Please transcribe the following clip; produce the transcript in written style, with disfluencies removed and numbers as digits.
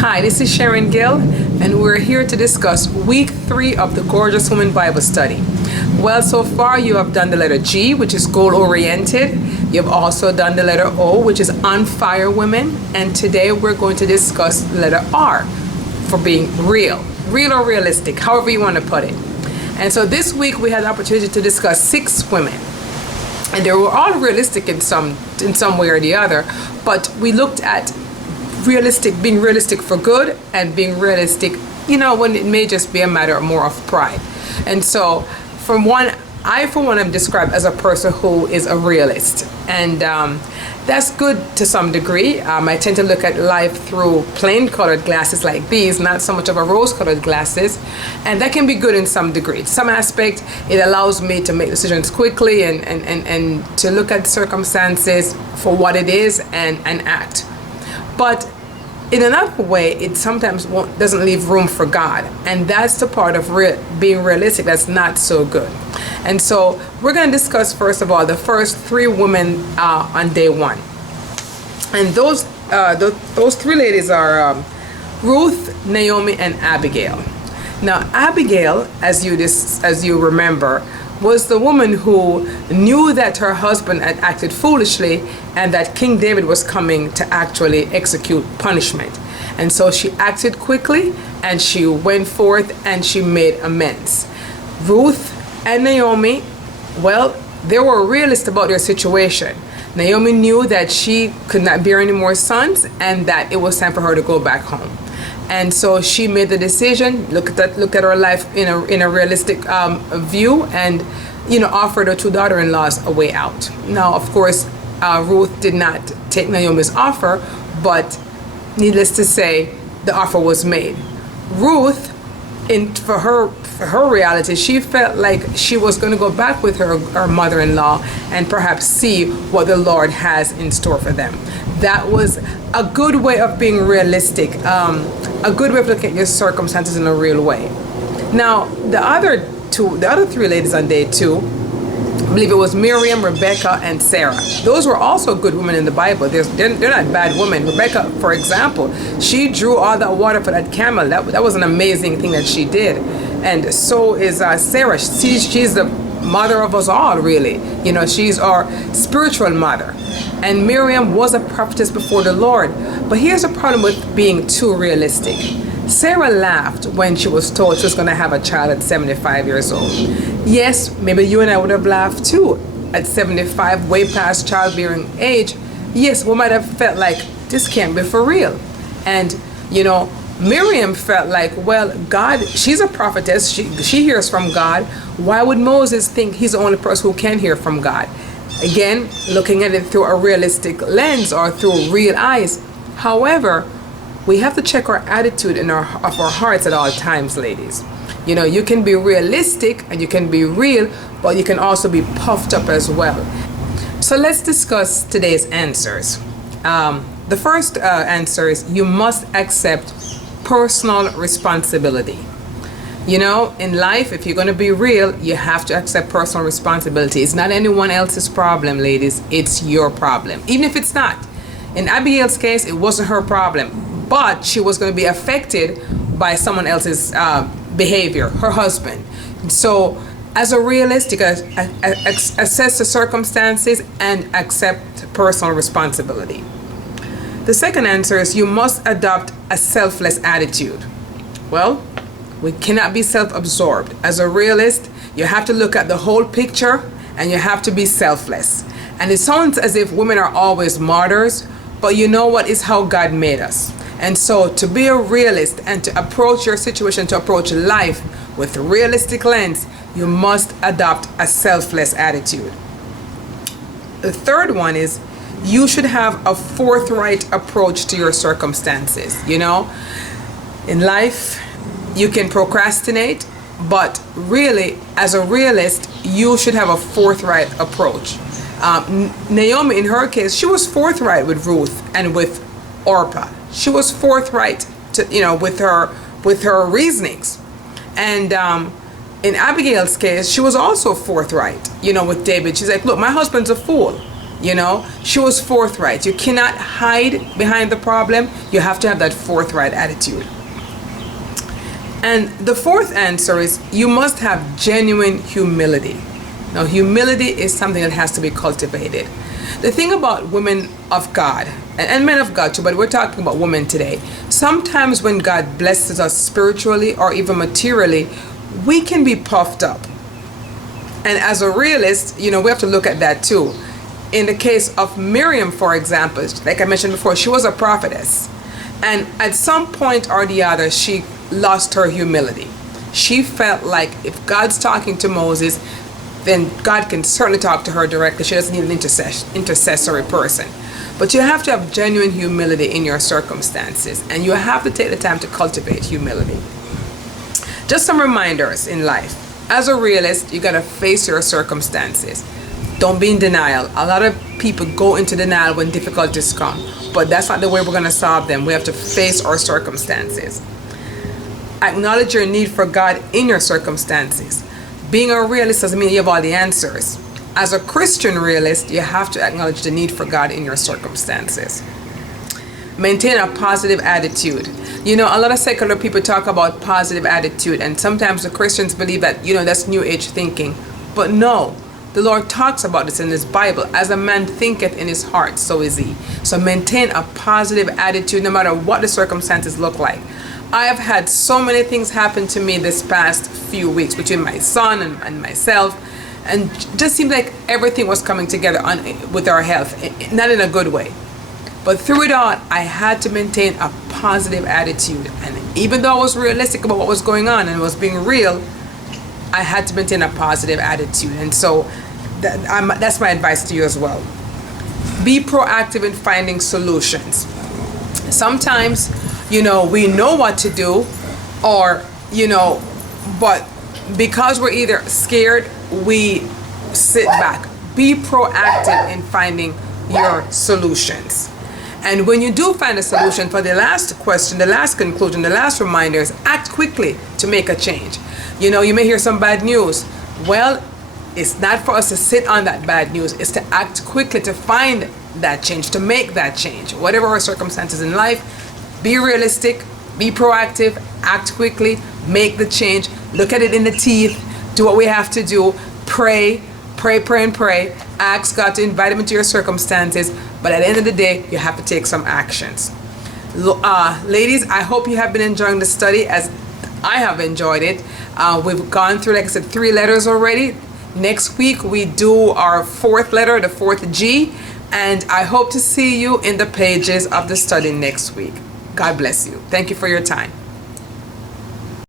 Hi, this is Sharon Gill, and we're here to discuss week 3 of the Gorgeous Woman Bible Study. Well, so far you have done the letter G, which is goal-oriented. You've also done the letter O, which is on fire women. And today we're going to discuss the letter R for being real or realistic, however you want to put it. And so this week we had the opportunity to discuss 6 women. And they were all realistic in some way or the other, but we looked at being realistic for good and being realistic, when it may just be a matter more of pride. And so I for one am described as a person who is a realist, and that's good to some degree. I tend to look at life through plain colored glasses like these, not so much of a rose colored glasses, and that can be good in some degree. To some aspect, it allows me to make decisions quickly and to look at circumstances for what it is and act. But in another way, it sometimes doesn't leave room for God. And that's the part of being realistic that's not so good. And so we're going to discuss, first of all, the first 3 women on day 1. And those 3 ladies are Ruth, Naomi, and Abigail. Now, Abigail, as you remember, was the woman who knew that her husband had acted foolishly and that King David was coming to actually execute punishment. And so she acted quickly and she went forth and she made amends. Ruth and Naomi, well, they were realists about their situation. Naomi knew that she could not bear any more sons and that it was time for her to go back home. And so she made the decision, look at her life in a realistic view, and offered her 2 daughter-in-laws a way out. Now, of course, Ruth did not take Naomi's offer, but needless to say, the offer was made. Ruth, for her reality, she felt like she was going to go back with her mother-in-law and perhaps see what the Lord has in store for them. That was a good way of being realistic, a good way of looking at your circumstances in a real way. Now, the other 3 ladies on day 2, I believe it was Miriam, Rebecca, and Sarah. Those were also good women in the Bible. They're not bad women. Rebecca, for example, she drew all that water for that camel. That was an amazing thing that she did. And so is Sarah. She's the mother of us all, really. She's our spiritual mother. And Miriam was a prophetess before the Lord. But here's a problem with being too realistic. Sarah laughed when she was told she was going to have a child at 75 years old. Yes, maybe you and I would have laughed too. At 75, way past childbearing age, yes, we might have felt like this can't be for real. And, Miriam felt like, well, God, she's a prophetess. She hears from God. Why would Moses think he's the only person who can hear from God? Again, looking at it through a realistic lens or through real eyes. However, we have to check our attitude of our hearts at all times, ladies. You can be realistic and you can be real, but you can also be puffed up as well. So let's discuss today's answers. The first answer is you must accept personal responsibility. In life, if you're going to be real, you have to accept personal responsibility. It's not anyone else's problem, ladies. It's your problem. Even if it's not. In Abigail's case, it wasn't her problem, but she was going to be affected by someone else's behavior, her husband. So as a realistic, assess the circumstances and accept personal responsibility. The second answer is you must adopt a selfless attitude. Well, we cannot be self-absorbed. As a realist, you have to look at the whole picture and you have to be selfless. And it sounds as if women are always martyrs, but you know what is how God made us. And so to be a realist and to approach your situation, to approach life with a realistic lens, you must adopt a selfless attitude. The third one is you should have a forthright approach to your circumstances. In life, you can procrastinate, but really, as a realist, you should have a forthright approach. Naomi, in her case, she was forthright with Ruth and with Orpah. She was forthright with her reasonings. And in Abigail's case, she was also forthright, with David. She's like, look, my husband's a fool. You know, she was forthright. You cannot hide behind the problem. You have to have that forthright attitude. And the fourth answer is you must have genuine humility. Now, humility is something that has to be cultivated. The thing about women of God, and men of God too, but we're talking about women today, sometimes when God blesses us spiritually or even materially, we can be puffed up. And as a realist, you know, we have to look at that too. In the case of Miriam, for example, like I mentioned before, she was a prophetess. And at some point or the other, she lost her humility. She felt like if God's talking to Moses, then God can certainly talk to her directly. She doesn't need an intercessory person. But you have to have genuine humility in your circumstances, and you have to take the time to cultivate humility. Just some reminders in life. As a realist, you got to face your circumstances. Don't be in denial. A lot of people go into denial when difficulties come, but that's not the way we're going to solve them. We have to face our circumstances. Acknowledge your need for God in your circumstances. Being a realist doesn't mean you have all the answers. As a Christian realist, you have to acknowledge the need for God in your circumstances. Maintain a positive attitude. You know, a lot of secular people talk about positive attitude, and sometimes the Christians believe that, you know, that's New Age thinking. But no, the Lord talks about this in His Bible. As a man thinketh in his heart, so is he. So maintain a positive attitude no matter what the circumstances look like. I have had so many things happen to me this past few weeks between my son and myself, and just seemed like everything was coming together with our health, not in a good way. But through it all, I had to maintain a positive attitude. And even though I was realistic about what was going on and was being real, I had to maintain a positive attitude. And so that's my advice to you as well. Be proactive in finding solutions. Sometimes, you know, we know what to do, or, you know, but because we're either scared, we sit back. Be proactive in finding your solutions. And when you do find a solution, for the last question, the last conclusion, the last reminder is act quickly to make a change. You know, you may hear some bad news. Well, it's not for us to sit on that bad news. It's to act quickly to find that change, to make that change. Whatever our circumstances in life, be realistic, be proactive, act quickly, make the change, look at it in the teeth, do what we have to do, pray, and pray. Ask God to invite Him into your circumstances, but at the end of the day, you have to take some actions. Ladies, I hope you have been enjoying the study as I have enjoyed it. We've gone through, like I said, 3 letters already. Next week, we do our 4th letter, the 4th G, and I hope to see you in the pages of the study next week. God bless you. Thank you for your time.